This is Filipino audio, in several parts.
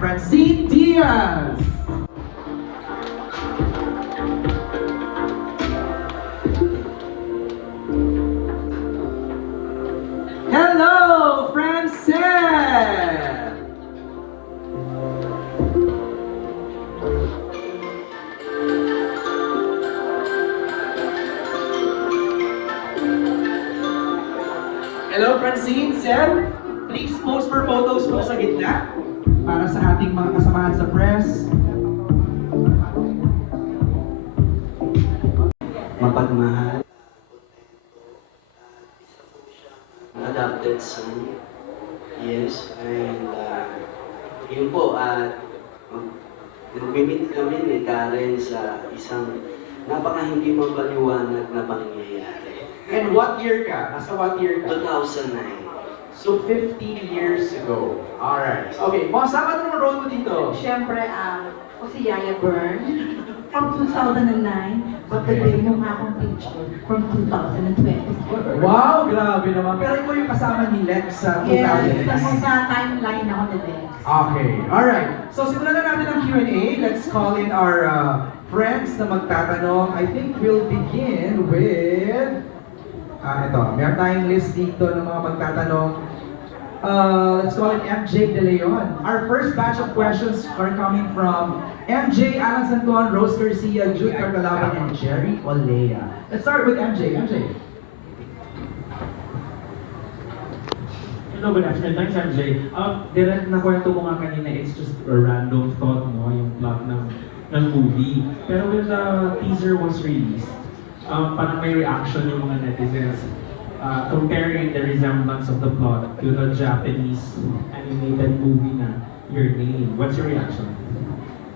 Francine Diaz. Hello, Francine! Hello, Francine, Seb. Please pose for photos po sa gitna para sa ating mga kasamahan sa press. Mapagmahal, adopted son. Yes, and yun po, nag-meet kami ni Karen sa isang napaka hindi mapaliwanag na pangyayari. And what year ka? Nasa what year ka? 2009. So, 15 years ago. Alright. Okay, boss, saan ka role mo dito? Siyempre, ako si Yaya Byrne from 2009, but the day mo nga akong picture from 2024. Wow, grabe naman. Pero ikaw yung kasama ni Lex sa 2000. Yes, sa timeline ako ni Lex. Okay, alright. So, simulan na natin ang Q&A. Let's call in our friends na magtatanong. I think we'll begin with... ito, meron tayong list dito ng mga magtatanong. Let's call it MJ De Leon. Our first batch of questions are coming from MJ, Alan Santon, Rose Garcia, Jude Carcalaban, and Jerry Olea. Let's start with MJ. MJ. Hello, good afternoon. Thanks, MJ. Direct na kwento mo nga kanina, it's just a random thought, no? Yung plot ng movie. Pero when the teaser was released, parang may reaction yung mga netizens comparing the resemblance of the plot to the Japanese animated movie na Your Name. What's your reaction?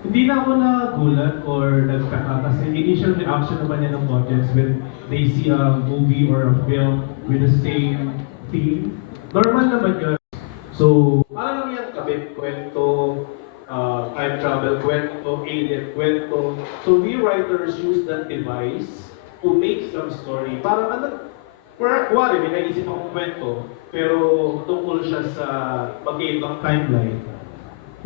Hindi na ako nagulat or nagtaka kasi initial reaction naman niya ng audience when they see a movie or a film with the same theme. Normal naman yun. So, parang lang yung kabit kwento, time travel kwento, alien kwento. So, we writers use that device to make some story. Parang kuwari, may naisip akong kwento, pero tungkol siya sa magkaibang timeline.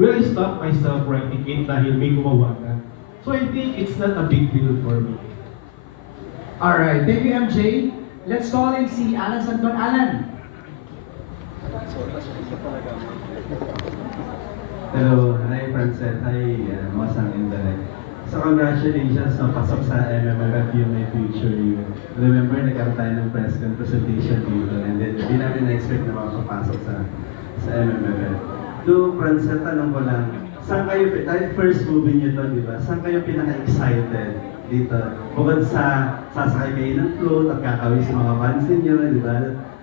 Will I stop myself writing it dahil may gumawa na? So I think it's not a big deal for me. Alright, thank you MJ. Let's call in si Alan Santon. Alan. Hello, hi Francet, hi Masang Indalag. So congratulations na pasok sa MMFF yung may future you. Remember, nagkaroon tayo ng press presentation dito and then hindi namin na-expect na makapasok sa MMFF. To Francet, tanong ko lang, saan kayo, dahil first movie niyo to, di ba? Saan kayo pinaka-excited dito? Bukod sa sasakay kayo ng float at kakawin sa mga fans niyo, di ba?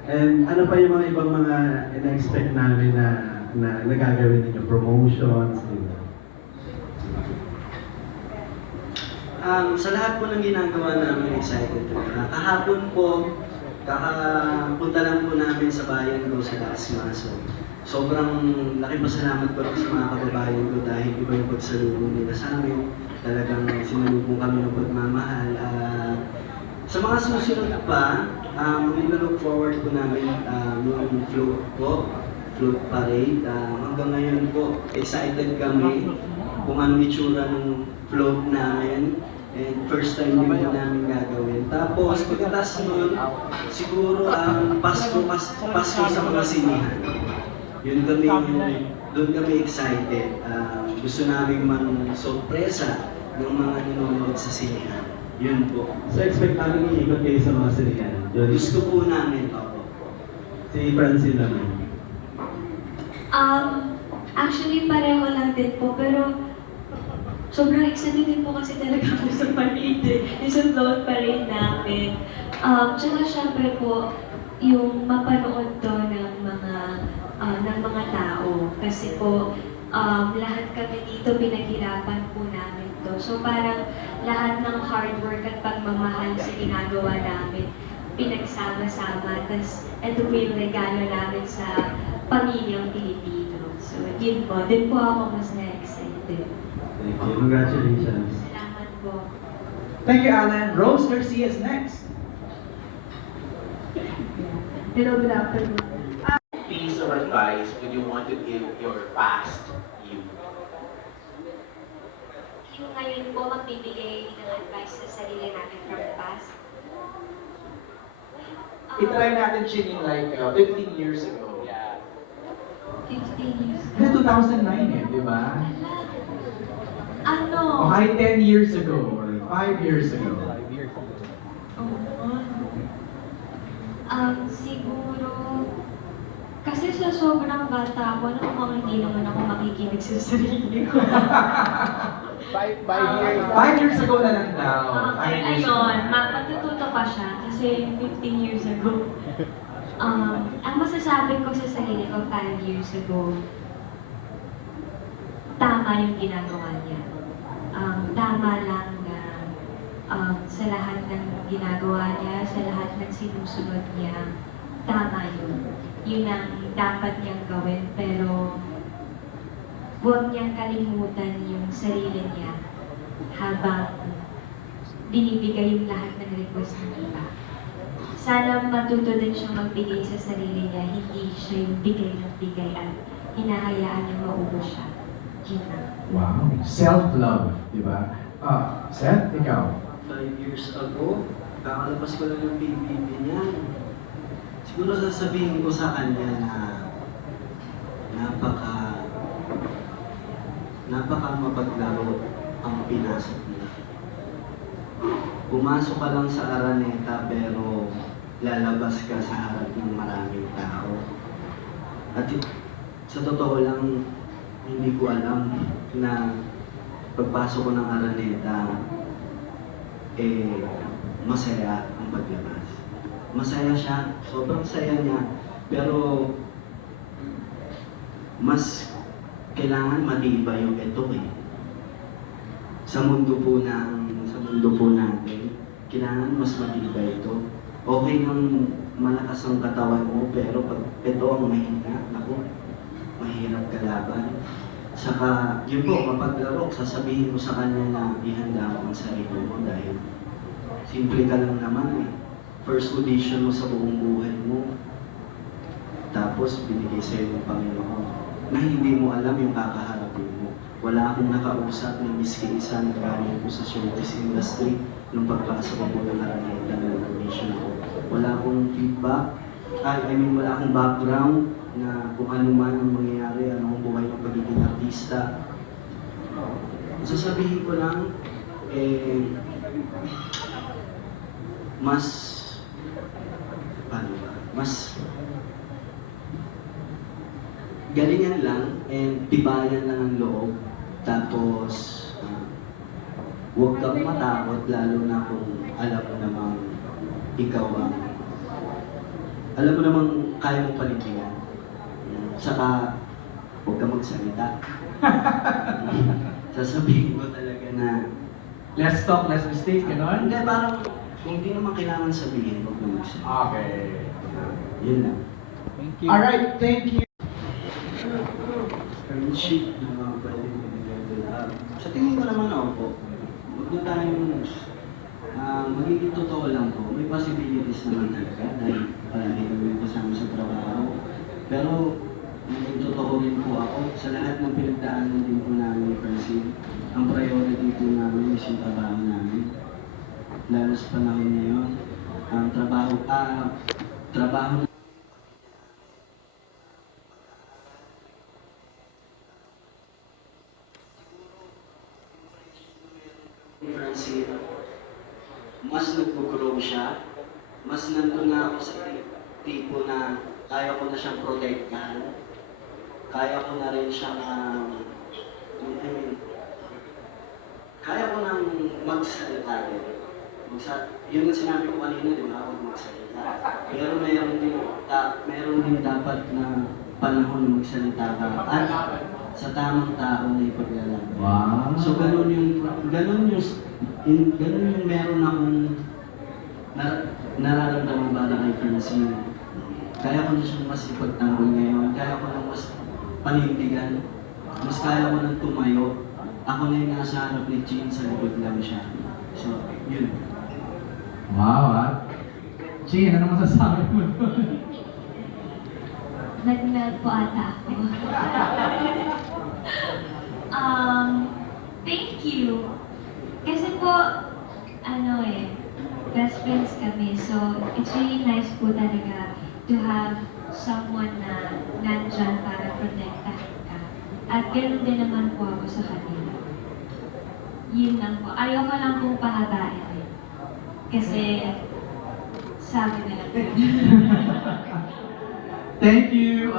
And ano pa yung mga ibang mga ina-expect namin na nagagawin ninyo, promotions, di ba? Sa lahat po ng ginagawa namin, excited po. Kahapon po, kakapunta lang po namin sa bayan ko sa Dasma. So, sobrang laki pasalamat ko sa mga kababayan ko dahil iba yung pagsalubong nila sa amin. Talagang sinalubong kami ng pagmamahal. Sa mga susunod pa, look forward po namin yung float parade. Hanggang ngayon po, excited kami kung anong itsura ng float namin. And first time din po namin gagawin. Tapos pagkatas nun, siguro ang Pasko sa mga sinihan. Doon kami excited. Gusto namin sorpresa ng mga nanonood sa sinihan. Yun po. So expect namin iikot kayo sa mga sinihan. Gusto po namin, Papa. Si Francine naman. Actually, pareho lang din po, pero sobrang excited din po kasi talaga ako sa parade, yung sa float parade namin. Tsaka syempre po, yung mapanood to ng mga tao. Kasi po, lahat kami dito pinaghirapan po namin to. So parang lahat ng hard work at pagmamahal sa ginagawa namin, pinagsama-sama. Tapos ito po yung regalo namin sa pamilyang Pilipino. So yun po, din po ako mas na-excited. Thank you. Congratulations. Salamat po. Thank you, Alan. Rose Garcia is next. Hello, good afternoon. Piece of advice would you want to give your past you? yung ngayon po magbibigay ng advice sa sarili natin from the past? I-try natin Chin like 15 years ago. 15 years. Kasi 2009 eh, di ba? Ano? O kahit 10 years ago or 5 years ago. Siguro, kasi sa sobrang bata ako, ano kung hindi naman ako makikinig sa sarili ko. 5 years ago na lang daw. Okay, 5 years ago. ayun, matututo pa siya kasi 15 years ago. Ang masasabi ko sa sarili ko 5 years ago, tama yung ginagawa niya. Tama lang na sa lahat ng ginagawa niya, sa lahat ng sinusunod niya, tama yun. Yun ang dapat niyang gawin, pero huwag niyang kalimutan yung sarili niya habang binibigay yung lahat ng request ng iba. Sana matuto din siyang magbigay sa sarili niya, hindi siya yung bigay ng bigay at hinahayaan niya maubos siya. Yun na. Wow. Self-love, di ba? Seth, ikaw? 5 years ago, kakalabas ko lang ng PBB niyan. Siguro sasabihin ko sa kanya na napaka mapaglaro ang pinasok niya. Pumasok ka lang sa Araneta pero lalabas ka sa harap ng maraming tao. At sa totoo lang, hindi ko alam na pagpasok ko ng Araneta, masaya ang paglabas. Masaya siya, sobrang saya niya, pero mas kailangan matibay yung ito eh. Sa mundo po natin, kailangan mas matibay ito. Okay nang malakas ang katawan mo, pero pag ito ang mahina, naku, mahirap kalaban. Saka, yun po, mapaglaro, sasabihin mo sa kanya na ihanda mo ang sarili mo dahil simple ka lang naman eh. First audition mo sa buong buhay mo, tapos binigay sa'yo ng Panginoon na hindi mo alam yung kakaharapin mo. Wala akong nakausap ng miski isa na galing po sa showbiz industry nung pagpasok ko po ng Araneta ng audition ko. Wala akong feedback, wala akong background na kung ano man ang mangyayari, ano ang buhay ng pagiging artista. Sasabihin ko lang, mas galingan lang and tibayan lang ang loob. Tapos, huwag kang matakot lalo na kung alam mo namang ikaw alam mo namang kaya mong panindigan. Saka, huwag kang magsalita. Sasabihin ko talaga na, Less talk, less mistake, gano'n? hindi, parang, kung hindi naman kailangan sabihin, huwag kang magsalita. Okay. Yun lang. Alright, thank you. Friendship na mga pwede i-level up. Sa tingin ko naman ako po, huwag na tayong magiging totoo lang po. May possibilities naman talaga dahil palagi kami kasama sa trabaho. Pero maging totoo rin po ako sa lahat ng pinagdaanan din po namin ni Francine. Ang priority po namin is yung trabaho namin. Lalo sa panahon ngayon, ang trabaho ni Francine, mas nag-grow siya, mas nandun na ako sa tipo na kaya ko na siyang protektahan, kaya ko na rin siyang, kaya ko nang magsalita rin. Yun ang sinabi ko kanina, di ba, huwag magsalita. Pero meron din dapat na panahon na magsalita ka at sa tamang tao na ipaglalaban. Wow. So ganun yung meron akong nararamdaman ba na kay Francine. Kaya ko na siyang mas ipagtanggol ngayon, kaya ko na mas panindigan, mas kaya ko nang tumayo. Ako na yung nasa harap ni Jean, sa likod lang siya. So, yun. Wow, Chin, ano masasabi mo doon? Nag-melt po ata ako. Thank you. Kasi po, best friends kami. So, it's really nice po talaga to have someone na nandyan para protektahan ka. At ganoon din naman po ako sa kanila. Yun lang po. Ayoko lang pong pahabain. Kasi, sabi na lang. Thank you.